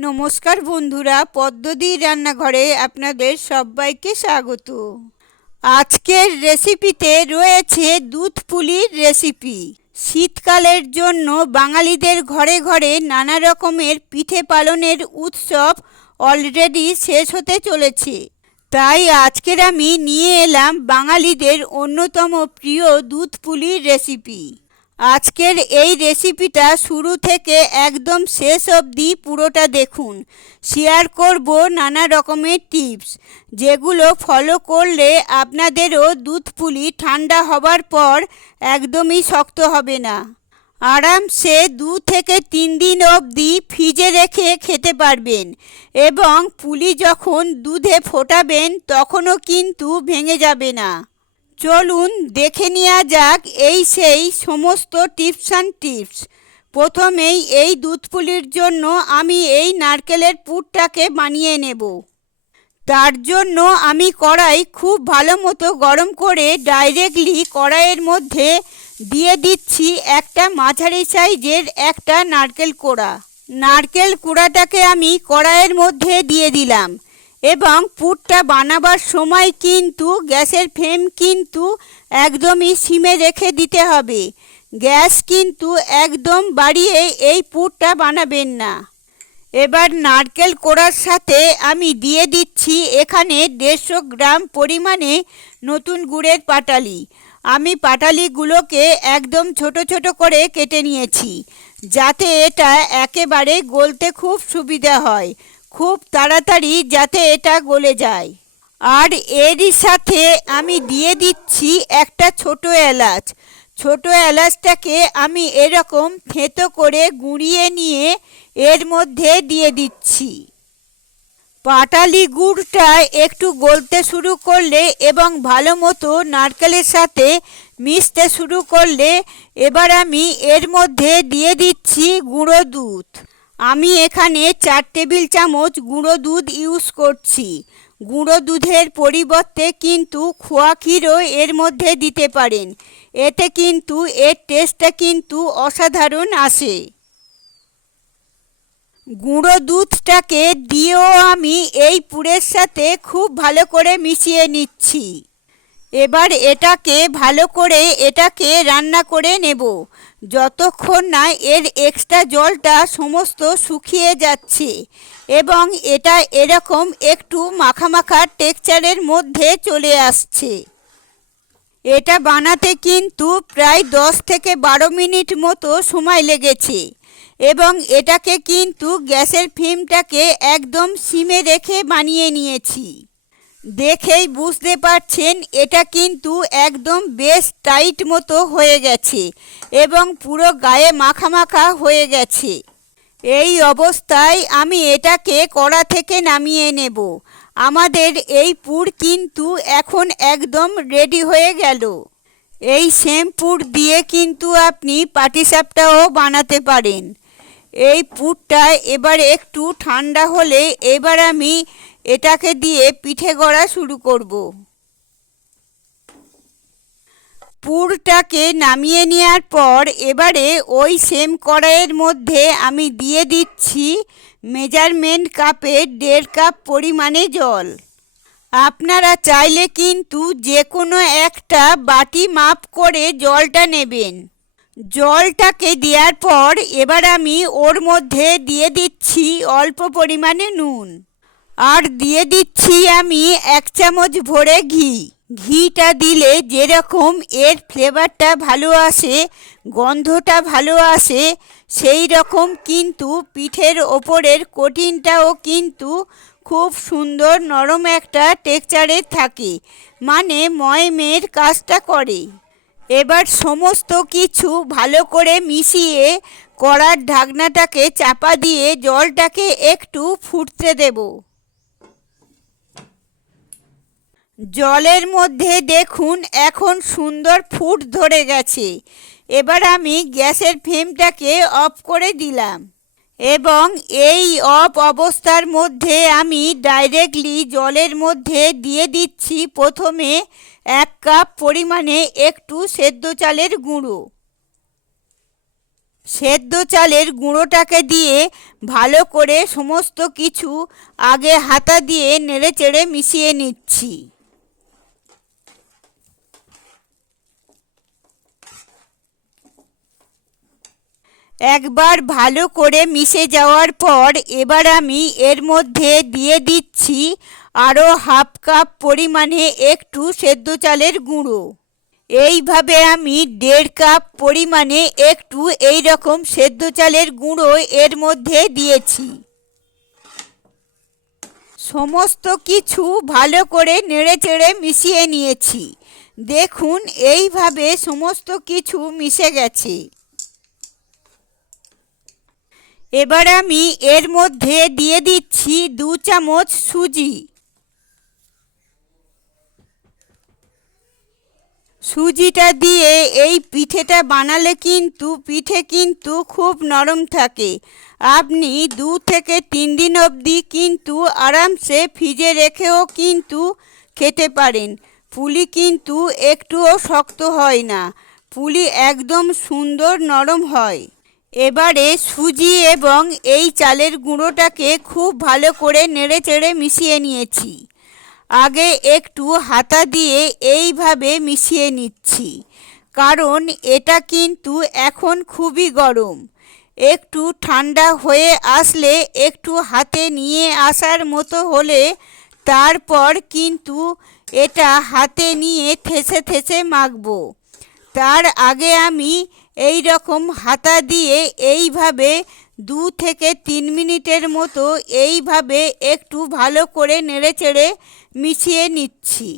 নমস্কার বন্ধুরা, পদ্মদির রান্নাঘরে আপনাদের সবাইকে স্বাগত। আজকের রেসিপিতে রয়েছে দুধ পুলির রেসিপি। শীতকালের জন্য বাঙালিদের ঘরে ঘরে নানা রকমের পিঠে পালনের উৎসব অলরেডি শেষ হতে চলেছে। তাই আজকের আমি নিয়ে এলাম বাঙালিদের অন্যতম প্রিয় দুধ পুলির রেসিপি। আজকের এই রেসিপিটা শুরু থেকে একদম শেষ অবধি পুরোটা দেখুন। শেয়ার করব নানা রকমের টিপস, যেগুলো ফলো করলে আপনাদেরও দুধ পুলি ঠান্ডা হবার পর একদমই শক্ত হবে না। আরামসে 2 থেকে 3 দিন অবধি ফ্রিজে রেখে খেতে পারবেন এবং পুলি যখন দুধে ফোটাবেন তখনও কিন্তু ভেঙে যাবে না। চলুন দেখে নেওয়া যাক সেই সমস্ত টিপস। প্রথমেই এই দুধ পুলির জন্য আমি এই নারকেলের পুরটাকে বানিয়ে নেব। তার জন্য আমি কড়াই খুব ভালো মতো গরম করে ডাইরেক্টলি কড়াইয়ের মধ্যে দিয়ে দিচ্ছি একটা মাঝারি সাইজের একটা নারকেল কোড়া। নারকেল কোড়াটাকে আমি কড়াইয়ের মধ্যে দিয়ে দিলাম এবং পুরটা বানাবার সময় কিন্তু গ্যাসের ফ্লেম কিন্তু একদমই সিমে রেখে দিতে হবে। গ্যাস কিন্তু একদম বাড়িয়ে এই পুরটা বানাবেন না। এবার নারকেল কোড়ার সাথে আমি দিয়ে দিচ্ছি এখানে 150 গ্রাম পরিমাণে নতুন গুড়ের পাটালি। আমি পাটালিগুলোকে একদম ছোট ছোট করে কেটে নিয়েছি, যাতে এটা একেবারে গলতে খুব সুবিধা হয়, খুব তাড়াতাড়ি যাতে এটা গলে যায়। আর এরই সাথে আমি দিয়ে দিচ্ছি একটা ছোট এলাচ। ছোট এলাচটাকে আমি এরকম থেঁতো করে গুঁড়িয়ে নিয়ে এর মধ্যে দিয়ে দিচ্ছি। পাটালি গুড়টা একটু গলতে শুরু করলে এবং ভালো মতো নারকেলের সাথে মিশতে শুরু করলে এবার আমি এর মধ্যে দিয়ে দিচ্ছি গুঁড়ো দুধ। আমি এখানে 4 টেবিল চামচ গুঁড়ো দুধ ইউজ করছি। গুঁড়ো দুধের পরিবর্তে কিন্তু খোয়া ক্ষীরও এর মধ্যে দিতে পারেন, এতে কিন্তু এর টেস্টটা কিন্তু অসাধারণ আসে। গুঁড়ো দুধটাকে দিয়েও আমি এই পুরের সাথে খুব ভালো করে মিশিয়ে নিচ্ছি। এবার এটাকে ভালো করে রান্না করে নেব, যতক্ষণ না এর এক্সট্রা জলটা সমস্ত শুকিয়ে যাচ্ছে এবং এটা এরকম একটু মাখা মাখা টেক্সচারের মধ্যে চলে আসছে। এটা বানাতে কিন্তু প্রায় 10 থেকে 12 মিনিট মতো সময় লেগেছে এবং এটাকে কিন্তু গ্যাসের ফ্লেমটাকে একদম সিমে রেখে বানিয়ে নিয়েছি। দেখেই বুঝতে পারছেন এটা কিন্তু একদম বেশ টাইট মতো হয়ে গেছে এবং পুরো গায়ে মাখা মাখা হয়ে গেছে। এই অবস্থায় আমি এটাকে কড়া থেকে নামিয়ে নেব। আমাদের এই পুর কিন্তু এখন একদম রেডি হয়ে গেল। এই সেম পুর দিয়ে কিন্তু আপনি পাটিসাপটাও বানাতে পারেন। এই পুরটা এবার একটু ঠান্ডা হলে এবার আমি এটাকে দিয়ে পিঠে গড়া শুরু করব। পুরটাকে নামিয়ে নেওয়ার পর এবারে ওই সেম কড়াইয়ের মধ্যে আমি দিয়ে দিচ্ছি মেজারমেন্ট কাপের 1.5 কাপ পরিমাণে জল। আপনারা চাইলে কিন্তু যে কোনো একটা বাটি মাপ করে জলটা নেবেন। জলটাকে দেওয়ার পর এবার আমি ওর মধ্যে দিয়ে দিচ্ছি অল্প পরিমাণে নুন আর দিয়ে দিচ্ছি আমি 1 চামচ ভরে ঘি। ঘিটা দিলে যেরকম এর ফ্লেভারটা ভালো আসে, গন্ধটা ভালো আসে, সেই রকম কিন্তু পিঠের ওপরের কোটিংটাও কিন্তু খুব সুন্দর নরম একটা টেক্সচারের থাকে, মানে ময়মের কাজটা করে। এবার সমস্ত কিছু ভালো করে মিশিয়ে কড়ার ঢাকনাটাকে চাপা দিয়ে জলটাকে একটু ফুটতে দেব। জলের মধ্যে দেখুন এখন সুন্দর ফুট ধরে গেছে। এবার আমি গ্যাসের ফ্লেমটাকে অফ করে দিলাম এবং এই অফ অবস্থার মধ্যে আমি ডাইরেক্টলি জলের মধ্যে দিয়ে দিচ্ছি প্রথমে 1 কাপ পরিমাণে একটু সেদ্ধ চালের গুঁড়ো। সেদ্ধ চালের গুঁড়োটাকে দিয়ে ভালো করে সমস্ত কিছু আগে হাতা দিয়ে নেড়েচেড়ে মিশিয়ে নিচ্ছি। একবার ভালো করে মিশে যাওয়ার পর এবার আমি এর মধ্যে দিয়ে দিচ্ছি আরও হাফ কাপ পরিমাণে একটু সেদ্ধ চালের গুঁড়ো। এইভাবে আমি 1.5 কাপ পরিমাণে একটু এইরকম সেদ্ধ চালের গুঁড়ো এর মধ্যে দিয়েছি। সমস্ত কিছু ভালো করে নেড়েচেড়ে মিশিয়ে নিয়েছি। দেখুন এইভাবে সমস্ত কিছু মিশে গেছে। এবার আমি এর মধ্যে দিয়ে দিচ্ছি 2 চামচ সুজি। সুজিটা দিয়ে এই পিঠেটা বানালে পিঠে কিন্তু খুব নরম থাকে। আপনি 2 থেকে 3 দিন অবধি আরামসে ফ্রিজে রেখেও খেতে পারেন। পুলি একটুও শক্ত হয় না, পুলি একদম সুন্দর নরম হয়। এবারে সুজি এবং এই চালের গুঁড়োটাকে খুব ভালো করে নেড়েচেড়ে মিশিয়ে নিয়েছি। আগে একটু হাতা দিয়ে এইভাবে মিশিয়ে নিচ্ছি, কারণ এটা এখন খুবই গরম। একটু ঠান্ডা হয়ে আসলে, একটু হাতে নিয়ে আসার মতো হলে তারপর এটা হাতে নিয়ে ঠেসে ঠেসে মাখবো। তার আগে আমি এই রকম হাতা দিয়ে এইভাবে 2 থেকে 3 মিনিটের মতো এইভাবে একটু ভালো করে নেড়েচেড়ে মিশিয়ে নিচ্ছি।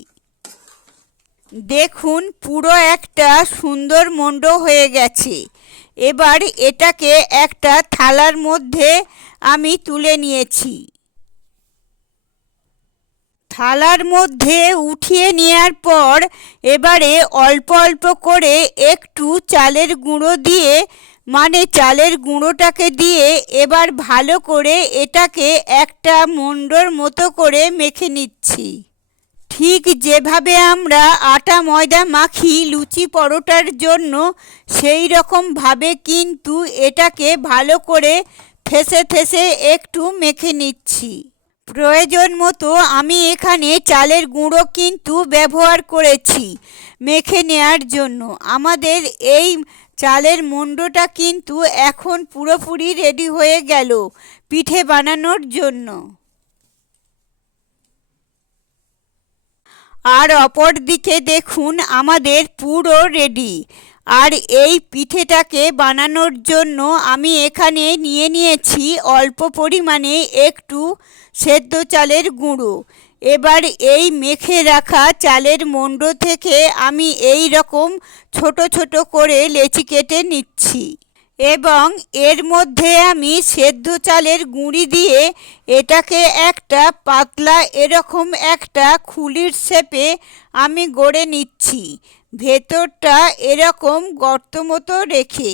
দেখুন পুরো একটা সুন্দর মণ্ড হয়ে গেছে। এবার এটাকে একটা থালার মধ্যে আমি তুলে নিয়েছি। থালার মধ্যে উঠিয়ে নেওয়ার পর এবারে অল্প অল্প করে একটু চালের গুঁড়ো দিয়ে, চালের গুঁড়োটাকে দিয়ে এবার ভালো করে এটাকে একটা মণ্ডর মতো করে মেখে নিচ্ছি। ঠিক যেভাবে আমরা আটা ময়দা মাখি লুচি পরোটার জন্য, সেই রকমভাবে এটাকে ভালো করে ঠেসে ঠেসে একটু মেখে নিচ্ছি। প্রয়োজন মতো আমি এখানে চালের গুঁড়ো ব্যবহার করেছি মেখে নেওয়ার জন্য। আমাদের এই চালের মণ্ডটা এখন পুরোপুরি রেডি হয়ে গেল পিঠে বানানোর জন্য। আর অপর দিকে দেখুন আমাদের পুরো রেডি। আর এই পিঠেটাকে বানানোর জন্য আমি এখানে নিয়ে নিয়েছি অল্প পরিমাণে একটু সেদ্ধ চালের গুঁড়ো। এবার এই মেখে রাখা চালের মণ্ড থেকে আমি এই রকম ছোট ছোট করে লেচি কেটে নিচ্ছি এবং এর মধ্যে আমি সেদ্ধ চালের গুঁড়ি দিয়ে এটাকে একটা পাতলা এরকম একটা খুলির শেপে আমি গড়ে নিচ্ছি, ভেতরটা এরকম গর্ত মতো রেখে।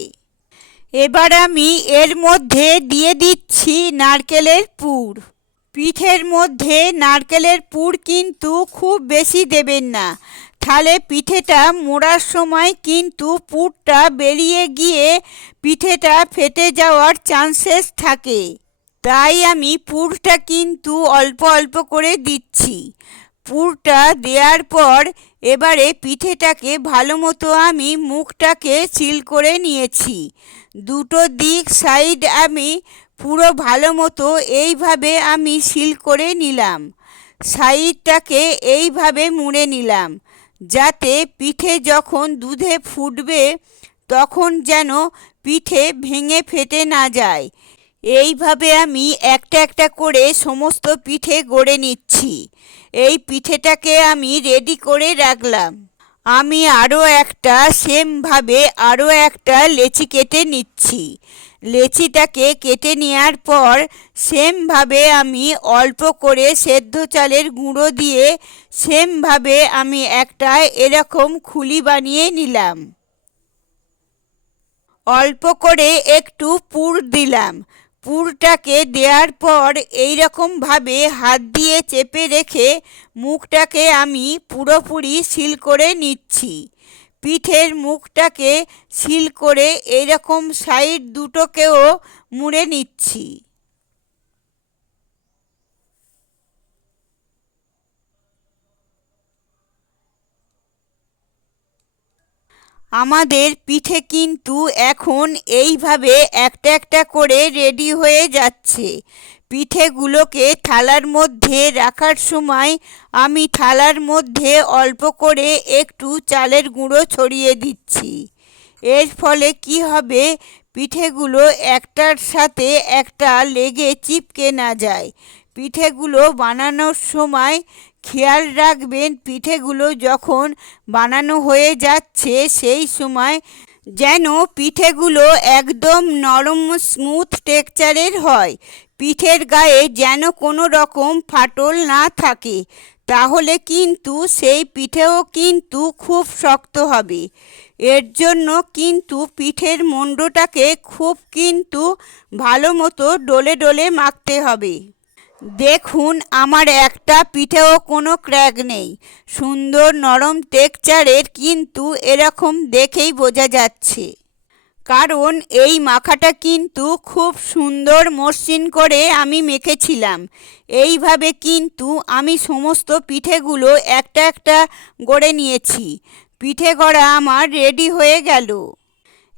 এবার আমি এর মধ্যে দিয়ে দিচ্ছি নারকেলের পুর। পিঠের মধ্যে নারকেলের পুর খুব বেশি দেবেন না, তাহলে পিঠেটা মোড়ার সময় পুরটা বেরিয়ে গিয়ে পিঠেটা ফেটে যাওয়ার চান্সেস থাকে। তাই আমি পুরটা অল্প অল্প করে দিচ্ছি। পুরটা দেওয়ার পর এবারে পিঠেটাকে ভালো মতো আমি মুখটাকে সিল করে নিয়েছি। দুটো দিক সাইড আমি পুরো ভালো মতো এইভাবে আমি সিল করে নিলাম। সাইডটাকে এইভাবে মুড়ে নিলাম, যাতে পিঠে যখন দুধে ফুটবে তখন যেন পিঠে ভেঙে ফেটে না যায়। এইভাবে আমি একটা একটা করে সমস্ত পিঠে গড়ে নিচ্ছি। এই পিঠেটাকে আমি রেডি করে রাখলাম। আমি আরও একটা সেমভাবে লেচি কেটে নিচ্ছি। লেচিটাকে কেটে নেওয়ার পর সেমভাবে আমি অল্প করে সেদ্ধ চালের গুঁড়ো দিয়ে সেমভাবে আমি একটা এরকম খুলি বানিয়ে নিলাম। অল্প করে একটু পুর দিলাম। পুরটাকে দেওয়ার পর এইরকমভাবে হাত দিয়ে চেপে রেখে মুখটাকে আমি পুরোপুরি সিল করে নিচ্ছি। পিঠের মুখটাকে সিল করে এইরকম সাইড দুটোকেও মুড়ে নিচ্ছি। আমাদের পিঠে কিন্তু এখন এইভাবে একটা একটা করে রেডি হয়ে যাচ্ছে। পিঠেগুলোকে থালার মধ্যে রাখার সময় আমি থালার মধ্যে অল্প করে একটু চালের গুঁড়ো ছড়িয়ে দিচ্ছি। এর ফলে কি হবে, পিঠেগুলো একটার সাথে একটা লেগে চিপকে না যায়। পিঠেগুলো বানানোর সময় খেয়াল রাখবেন, পিঠেগুলো যখন বানানো হয়ে যাচ্ছে সেই সময় যেন পিঠেগুলো একদম নরম স্মুথ টেক্সচারের হয়। পিঠের গায়ে যেন কোনো রকম ফাটল না থাকে, তাহলে কিন্তু সেই পিঠেও কিন্তু খুব শক্ত হবে। এর জন্য কিন্তু পিঠের মণ্ডটাকে খুব কিন্তু ভালো মতো ডলে ডলে মাখতে হবে। দেখুন, আমার একটা পিঠেও কোনো ক্র্যাক নেই, সুন্দর নরম টেক্সচারের, কিন্তু এরকম দেখেই বোঝা যাচ্ছে, কারণ এই মাখাটা কিন্তু খুব সুন্দর মসৃণ করে আমি মেখেছিলাম। এইভাবে কিন্তু আমি সমস্ত পিঠেগুলো একটা একটা গড়ে নিয়েছি। পিঠে গড়া আমার রেডি হয়ে গেল।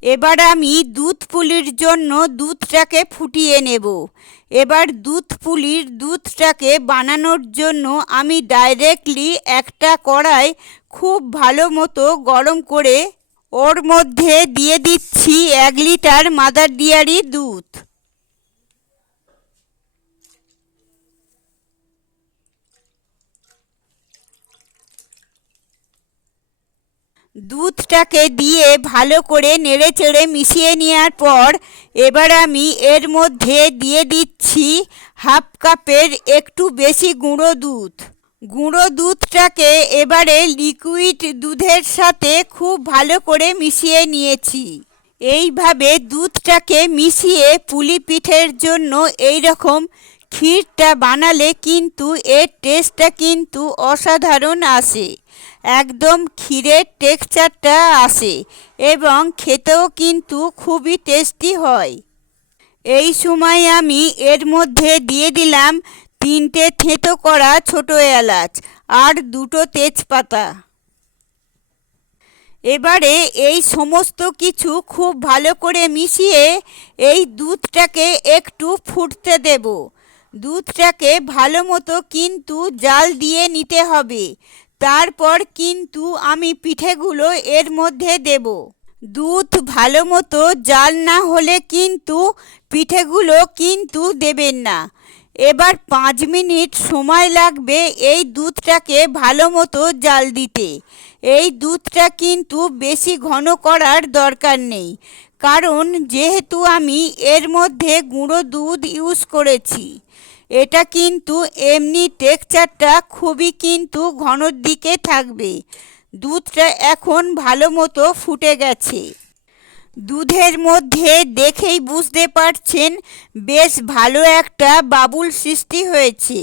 এবার আমি দুধ পুলির জন্য দুধটাকে ফুটিয়ে নেব। এবার দুধটাকে বানানোর জন্য আমি ডাইরেক্টলি একটা কড়াই খুব ভালো মতো গরম করে ওর মধ্যে দিয়ে দিচ্ছি 1 লিটার মাদার ডেয়ারি দুধ। দুধটাকে দিয়ে ভালো করে নেড়েচেড়ে মিশিয়ে নেওয়ার পর এবার আমি এর মধ্যে দিয়ে দিচ্ছি 1/2 কাপের একটু বেশি গুঁড়ো দুধটাকে এবারে লিকুইড দুধের সাথে খুব ভালো করে মিশিয়ে নিয়েছি। এইভাবে দুধটাকে মিশিয়ে পুলি পিঠের জন্য এইরকম ক্ষীরটা বানালে কিন্তু এর টেস্টটা কিন্তু অসাধারণ আসে, একদম ক্ষীরের টেক্সচারটা আসে এবং খেতেও কিন্তু খুবই টেস্টি হয়। এই সময় আমি এর মধ্যে দিয়ে দিলাম 3টে থেঁতো করা ছোট এলাচ আর 2টো তেজপাতা। এবারে এই সমস্ত কিছু খুব ভালো করে মিশিয়ে এই দুধটাকে একটু ফুটতে দেব। দুধটাকে ভালো মতো কিন্তু জাল দিয়ে নিতে হবে, তারপর কিন্তু আমি পিঠেগুলো এর মধ্যে দেব। দুধ ভালো মতো জাল না হলে কিন্তু পিঠেগুলো কিন্তু দেবেন না। এবার 5 মিনিট সময় লাগবে এই দুধটাকে ভালো মতো জাল দিতে। এই দুধটা কিন্তু বেশি ঘন করার দরকার নেই, কারণ যেহেতু আমি এর মধ্যে গুঁড়ো দুধ ইউজ করেছি, এটা কিন্তু এমনি টেক্সচারটা খুবই কিন্তু ঘনর দিকে থাকবে। দুধটা এখন ভালো মতো ফুটে গেছে। দুধের মধ্যে দেখেই বুঝতে পারছেন বেশ ভালো একটা বাবুল সৃষ্টি হয়েছে।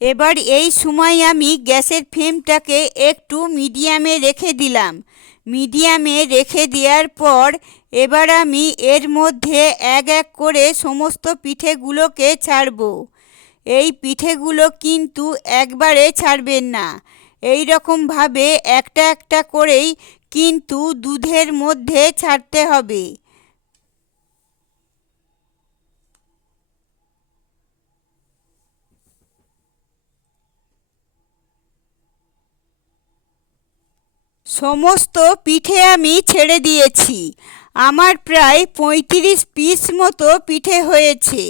এবার এই সময় আমি গ্যাসের ফ্লেমটাকে একটু মিডিয়ামে রেখে দিলাম। মিডিয়ামে রেখে দেওয়ার পর এবার আমি এর মধ্যে এক এক করে সমস্ত পিঠেগুলোকে ছাড়বো। এই পিঠেগুলো কিন্তু একবারে ছাড়বেন না, এই রকমভাবে একটা একটা করেই কিন্তু দুধের মধ্যে ছাড়তে হবে। সমস্ত পিঠে আমি ছেড়ে দিয়েছি। আমার প্রায় 35 পিস মতো পিঠে হয়েছে।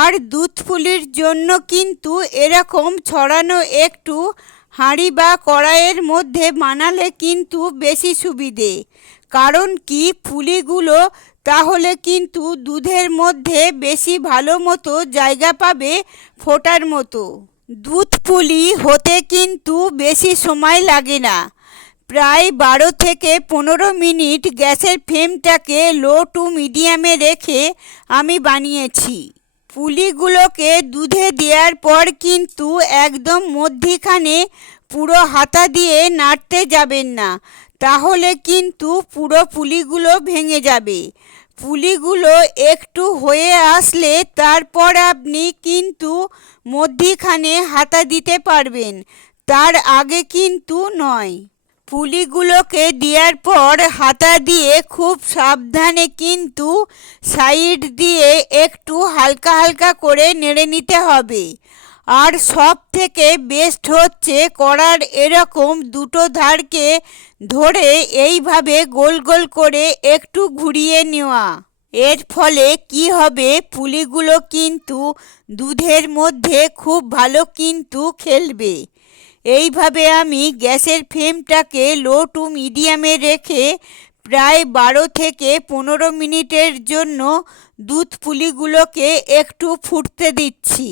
আর দুধ পুলির জন্য কিন্তু এরকম ছড়ানো একটু হাঁড়ি বা কড়াইয়ের মধ্যে বানালে কিন্তু বেশি সুবিধে, কারণ কি পুলিগুলো তাহলে কিন্তু দুধের মধ্যে বেশি ভালো মতো জায়গা পাবে ফোটার মতো। দুধ পুলি হতে কিন্তু বেশি সময় লাগে না, প্রায় 12 থেকে 15 মিনিট গ্যাসের ফ্লেমটাকে লো টু মিডিয়ামে রেখে আমি বানিয়েছি। পুলিগুলোকে দুধে দেওয়ার পর কিন্তু একদম মধ্যিখানে পুরো হাতা দিয়ে নাড়তে যাবেন না, তাহলে কিন্তু পুরো পুলিগুলো ভেঙে যাবে। পুলিগুলো একটু হয়ে আসলে তারপর আপনি কিন্তু মধ্যিখানে হাতা দিতে পারবেন, তার আগে কিন্তু নয়। পুলিগুলোকে দেওয়ার পর হাতা দিয়ে খুব সাবধানে কিন্তু সাইড দিয়ে একটু হালকা হালকা করে নেড়ে নিতে হবে। আর সব থেকে বেস্ট হচ্ছে কড়ার এরকম দুটো ধারকে ধরে এইভাবে গোল গোল করে একটু ঘুরিয়ে নেওয়া। এর ফলে কি হবে, পুলিগুলো কিন্তু দুধের মধ্যে খুব ভালো কিন্তু খেলবে। এইভাবে আমি গ্যাসের ফ্লেমটাকে লো টু মিডিয়ামে রেখে প্রায় 12 থেকে 15 মিনিটের জন্য দুধ পুলিগুলোকে একটু ফুটতে দিচ্ছি।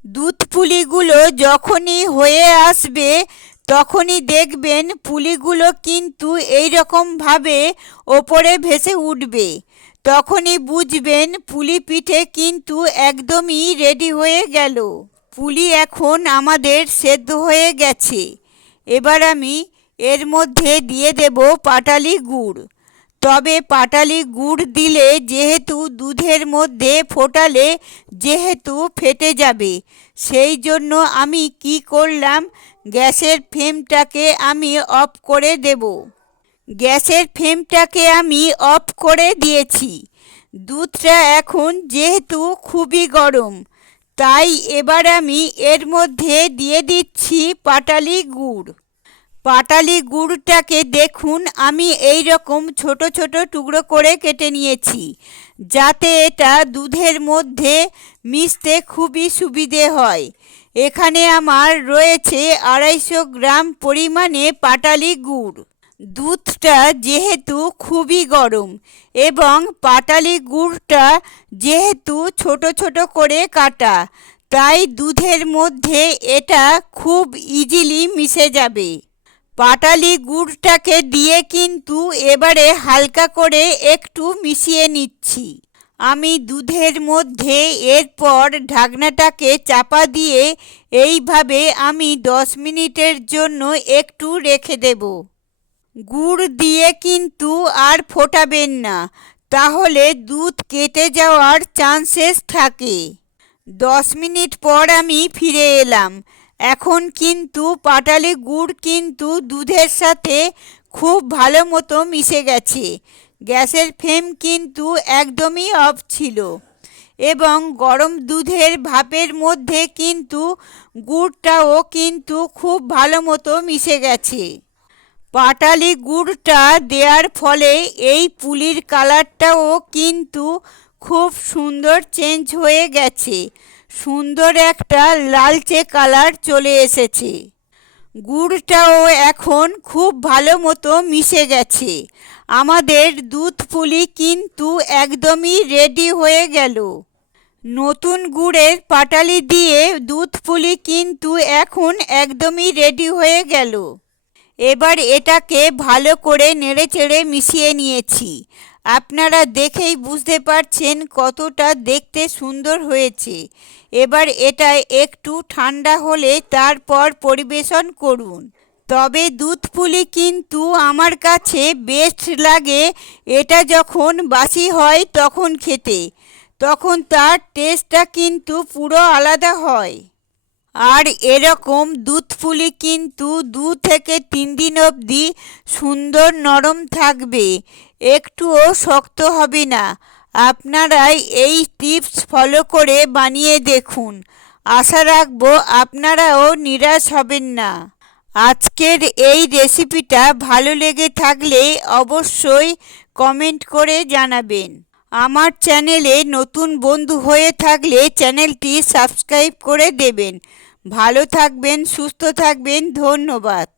দুধ পুলিগুলো যখনই হয়ে আসবে তখনই দেখবেন পুলিগুলো কিন্তু এইরকমভাবে ওপরে ভেসে উঠবে। তখনই বুঝবেন পুলি পিঠে কিন্তু একদমই রেডি হয়ে গেল। পুলি এখন আমাদের সেদ্ধ হয়ে গেছে। এবার আমি এর মধ্যে দিয়ে দেব পাটালি গুড়। তবে পাটালি গুড় দিলে যেহেতু দুধের মধ্যে ফোটালে যেহেতু ফেটে যাবে, সেই জন্য আমি কি করলাম, গ্যাসের ফ্লেমটাকে আমি অফ করে দেব। গ্যাসের ফ্লেমটাকে আমি অফ করে দিয়েছি। দুধটা এখন যেহেতু খুবই গরম, তাই এবার আমি এর মধ্যে দিয়ে দিচ্ছি পাটালি গুড়। পাটালি গুড়টাকে দেখুন আমি এই রকম ছোট ছোট টুকরো করে কেটে নিয়েছি, যাতে এটা দুধের মধ্যে মিশতে খুবই সুবিধে হয়। এখানে আমার রয়েছে 250 গ্রাম পরিমাণে পাটালি গুড়। দুধটা যেহেতু খুবই গরম এবং পাটালি গুড়টা যেহেতু ছোট ছোট করে কাটা, তাই দুধের মধ্যে এটা খুব ইজিলি মিশে যাবে। পাটালি গুড়টাকে দিয়ে কিন্তু এবারে হালকা করে একটু মিশিয়ে নিচ্ছি আমি দুধের মধ্যে। এরপর ঢাকনাটাকে চাপা দিয়ে এইভাবে আমি 10 মিনিটের জন্য একটু রেখে দেব। গুড় দিয়ে কিন্তু আর ফোটাবেন না, তাহলে দুধ কেটে যাওয়ার চান্সেস থাকে। 10 মিনিট পর আমি ফিরে এলাম। এখন কিন্তু পাটালি গুড় কিন্তু দুধের সাথে খুব ভালো মতো মিশে গেছে। গ্যাসের ফ্লেম কিন্তু একদমই অফ ছিল এবং গরম দুধের ভাপের মধ্যে কিন্তু গুড়টাও কিন্তু খুব ভালো মতো মিশে গেছে। পাটালি গুড়টা দেওয়ার ফলে এই পুলির কালারটাও কিন্তু খুব সুন্দর চেঞ্জ হয়ে গেছে, সুন্দর একটা লালচে কালার চলে এসেছে। গুড়টাও এখন খুব ভালো মতো মিশে গেছে। আমাদের দুধ পুলি কিন্তু একদমই রেডি হয়ে গেল। নতুন গুড়ের পাটালি দিয়ে দুধ পুলি কিন্তু এখন একদমই রেডি হয়ে গেল। এবার এটাকে ভালো করে নেড়েচেড়ে মিশিয়ে নিয়েছি। আপনারা দেখেই বুঝতে পারছেন কতটা দেখতে সুন্দর হয়েছে। এবার এটা একটু ঠান্ডা হলে তারপর পরিবেশন করুন। তবে দুধ পুলি কিন্তু আমার কাছে বেস্ট লাগে এটা যখন বাসি হয় তখন খেতে, তখন তার টেস্টটা কিন্তু পুরো আলাদা হয়। আর এরকম দুধ পুলি কিন্তু 2 থেকে 3 দিন অবধি সুন্দর নরম থাকবে, একটুও শক্ত হবে না। আপনারাই এই টিপস ফলো করে বানিয়ে দেখুন। আশা রাখবো আপনারাও নিরাশ হবেন না। আজকের এই রেসিপিটা ভালো লেগে থাকলে অবশ্যই কমেন্ট করে জানাবেন। আমার চ্যানেলে নতুন বন্ধু হয়ে থাকলে চ্যানেলটি সাবস্ক্রাইব করে দেবেন। ভালো থাকবেন, সুস্থ থাকবেন, ধন্যবাদ।